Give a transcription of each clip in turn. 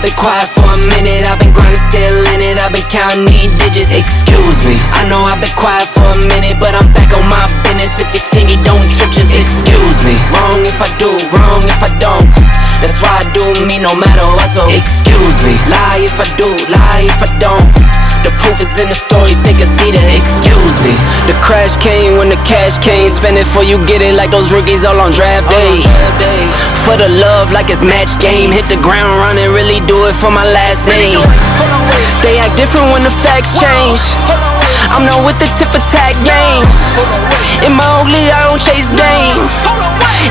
I've been quiet for a minute, I've been grinding, still in it, I've been counting these digits. Excuse me, I know I've been quiet for a minute, but I'm back on my business. If you see me, don't trip, just excuse me. Wrong if I do, wrong if I don't. That's why I do me no matter what, so excuse me. Lie if I do, lie if I don't. The proof is in the story, take a seat and excuse me. The crash came when the cash came. Spend it before you get it like those rookies all on draft day. For the love like it's match game. Hit the ground running, really do it for my last name. They act different when the facts change. I'm not with the tip for tag games. In my own league, I don't chase game.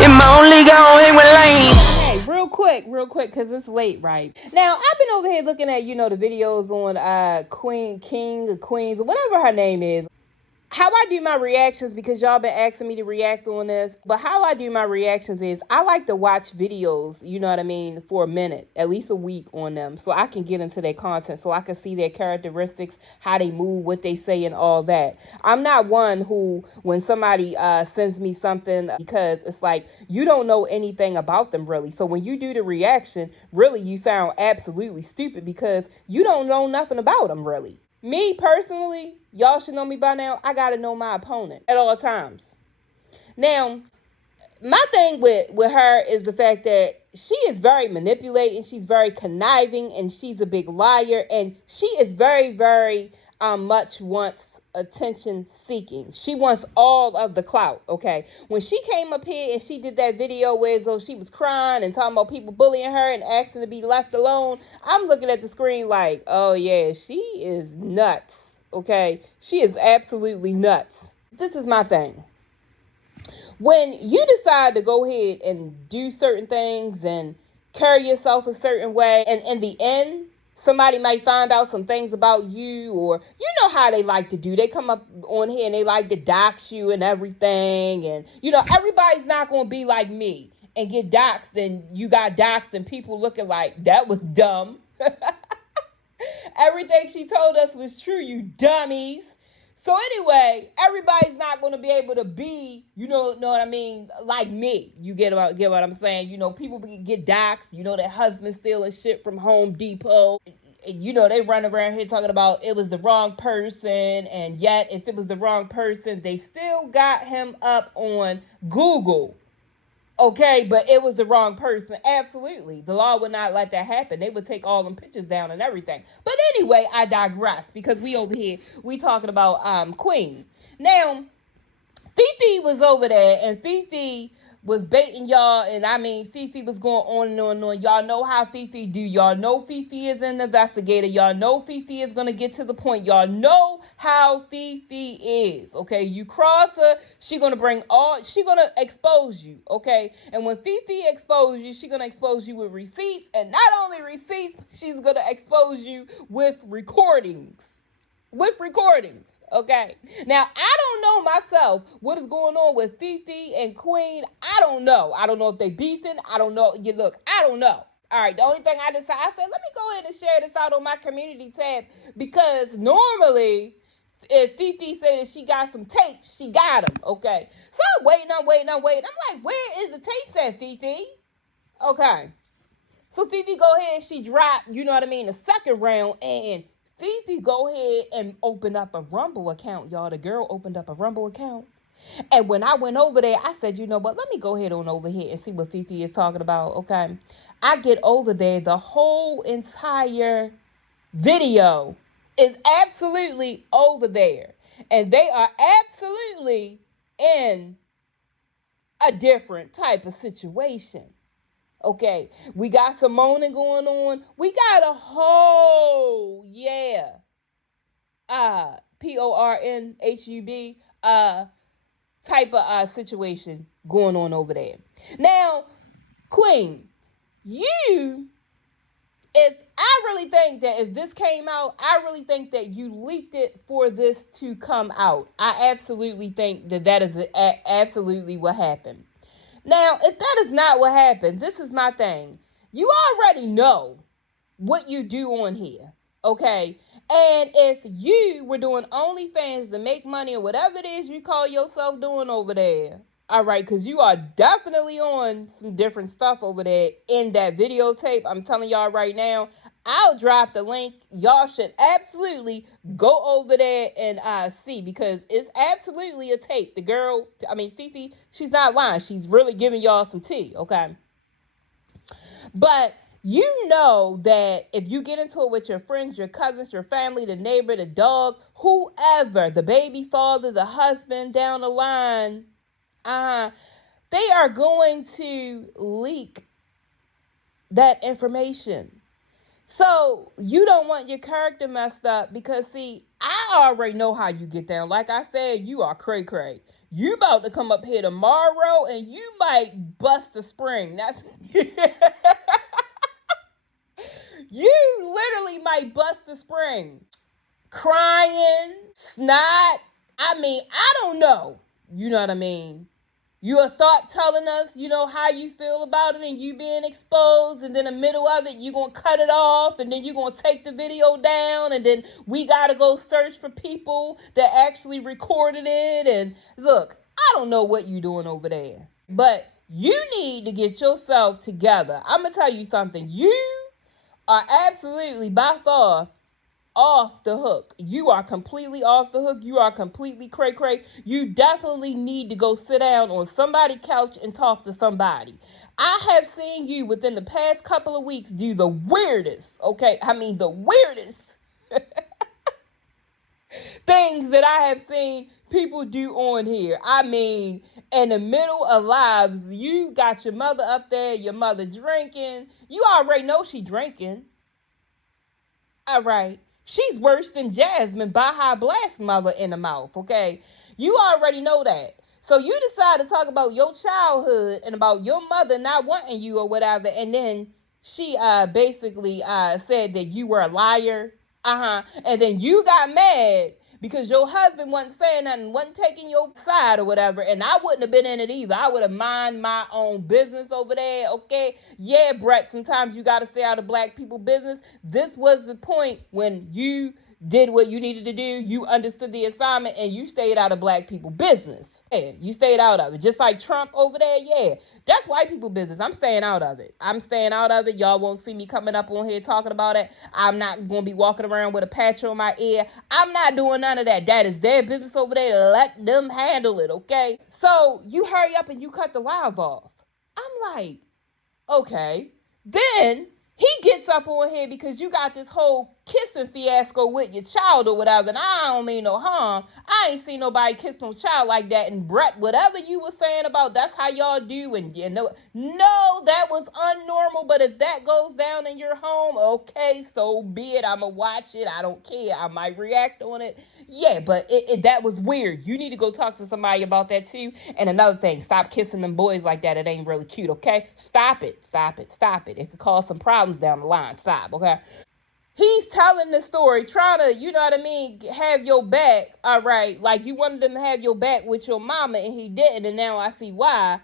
In my own league, I don't hang with lanes. Real quick, because it's late, right? Now, I've been over here looking at, the videos on Queen, King, or Queens, or whatever her name is. How I do my reactions, because y'all been asking me to react on this, but how I do my reactions is I like to watch videos, for a minute, at least a week on them, so I can get into their content, so I can see their characteristics, how they move, what they say, and all that. I'm not one who, when somebody sends me something, because it's like, you don't know anything about them, really. So when you do the reaction, really, you sound absolutely stupid, because you don't know nothing about them, really. Me, personally, y'all should know me by now, I gotta know my opponent at all times. Now, my thing with her is the fact that she is very manipulating, she's very conniving, and she's a big liar, and she is very, very much wants attention seeking. She wants all of the clout, okay? When she came up here and she did that video where she was crying and talking about people bullying her and asking to be left alone, I'm looking at the screen like, oh yeah, she is nuts, okay? She is absolutely nuts. This is my thing. When you decide to go ahead and do certain things and carry yourself a certain way, and in the end, somebody might find out some things about you, or you know how they like to do. They come up on here and they like to dox you and everything. And, everybody's not going to be like me and get doxed, and you got doxed and people looking like, that was dumb. Everything she told us was true, you dummies. So anyway, everybody's not going to be able to be, know what I mean, like me. You get what I'm saying? People get doxxed. Their husband stealing shit from Home Depot. They run around here talking about it was the wrong person. And yet, if it was the wrong person, they still got him up on Google. Okay, but it was the wrong person. Absolutely. The law would not let that happen. They would take all them pictures down and everything. But anyway, I digress, because we over here, we talking about Queen. Now, Fifi was over there, and Fifi was baiting y'all, and Fifi was going on and on and on. Y'all know how Fifi do. Y'all know Fifi is an investigator. Y'all know Fifi is going to get to the point. Y'all know how Fifi is, okay? You cross her, she going to expose you, okay? And when Fifi expose you, she going to expose you with receipts, and not only receipts, she's going to expose you with recordings. Okay. Now, I don't know myself what is going on with Fifi and Queen. I don't know. I don't know if they beefing. I don't know. I don't know. All right. The only thing I decided, I said, let me go ahead and share this out on my community tab, because normally, if Fifi say that she got some tapes, she got them. Okay. So I'm waiting. I'm like, where is the tapes at, Fifi? Okay. So Fifi go ahead, she dropped, the second round, and Fifi go ahead and open up a Rumble account, y'all. The girl opened up a Rumble account. And when I went over there, I said, let me go ahead on over here and see what Fifi is talking about, okay? I get over there, the whole entire video is absolutely over there. And they are absolutely in a different type of situation. Okay, we got some moaning going on. We got a whole, PORNHUB, type of situation going on over there. Now, Queen, I really think that if this came out, I really think that you leaked it for this to come out. I absolutely think that is absolutely what happened. Now, if that is not what happened, this is my thing. You already know what you do on here, okay? And if you were doing OnlyFans to make money or whatever it is you call yourself doing over there, All right, because you are definitely on some different stuff over there in that videotape. I'm telling y'all right now. I'll drop the link. Y'all should absolutely go over there and see, because it's absolutely a tape. The girl, I mean, Fifi, she's not lying. She's really giving y'all some tea, okay? But you know that if you get into it with your friends, your cousins, your family, the neighbor, the dog, whoever, the baby father, the husband down the line, they are going to leak that information. So you don't want your character messed up, because see, I already know how you get down. Like I said, you are cray cray. You about to come up here tomorrow and you might bust a spring. That's you literally might bust a spring. Crying, snot. I mean, I don't know. You know what I mean? You'll start telling us, how you feel about it and you being exposed. And then in the middle of it, you're going to cut it off. And then you're going to take the video down. And then we got to go search for people that actually recorded it. And look, I don't know what you're doing over there. But you need to get yourself together. I'm going to tell you something. You are absolutely by far off the hook. You are completely off the hook. You are completely cray cray. You definitely need to go sit down on somebody's couch and talk to somebody. I have seen you within the past couple of weeks do the weirdest, the weirdest things that I have seen people do on here. I mean, in the middle of lives, you got your mother up there, your mother drinking. You already know she drinking. All right. She's worse than Jasmine Baja Blast mother in the mouth, okay? You already know that. So you decide to talk about your childhood and about your mother not wanting you or whatever, and then she basically said that you were a liar. And then you got mad because your husband wasn't saying nothing, wasn't taking your side or whatever, and I wouldn't have been in it either. I would have mind my own business over there, okay? Yeah, Brett, sometimes you got to stay out of black people business. This was the point when you did what you needed to do. You understood the assignment, and you stayed out of black people business. Yeah, you stayed out of it. Just like Trump over there, yeah. That's white people business. I'm staying out of it. I'm staying out of it. Y'all won't see me coming up on here talking about it. I'm not going to be walking around with a patch on my ear. I'm not doing none of that. That is their business over there. Let them handle it, okay? So you hurry up and you cut the live off. I'm like, okay. Then he gets up on here because you got this whole kissing fiasco with your child or whatever, and I don't mean no harm. I ain't seen nobody kiss no child like that. And Brett, whatever you were saying about that's how y'all do, and no, that was unnormal. But if that goes down in your home, okay, so be it. I'ma watch it. I don't care. I might react on it. Yeah, but that was weird. You need to go talk to somebody about that too. And another thing, stop kissing them boys like that. It ain't really cute, okay? Stop it. It could cause some problems down the line. Stop, okay? He's telling the story, trying to, have your back, all right? Like you wanted him to have your back with your mama, and he didn't, and now I see why.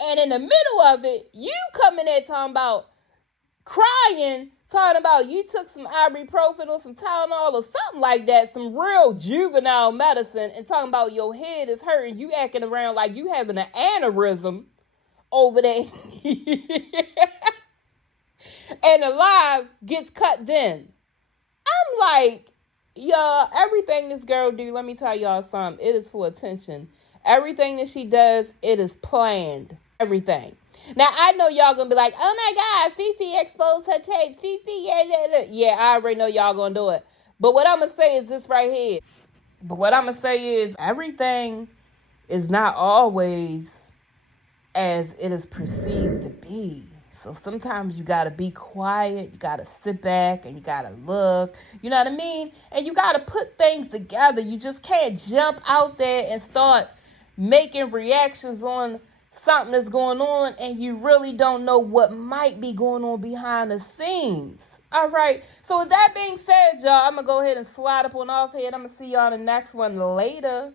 And in the middle of it, you coming there talking about crying, talking about you took some ibuprofen or some Tylenol or something like that, some real juvenile medicine, and talking about your head is hurting. You acting around like you having an aneurysm over there. And the live gets cut then. I'm like, y'all, everything this girl do, let me tell y'all something, it is for attention. Everything that she does, it is planned. Everything. Now, I know y'all gonna be like, oh my God, Fifi exposed her tape. Fifi, yeah, I already know y'all gonna do it. But what I'm gonna say is this right here. Everything is not always as it is perceived to be. So sometimes you gotta be quiet, you gotta sit back, and you gotta look, you know what I mean? And you gotta put things together. You just can't jump out there and start making reactions on something that's going on, and you really don't know what might be going on behind the scenes. All right, so with that being said, y'all, I'm gonna go ahead and slide up on off here, and I'm gonna see y'all in the next one later.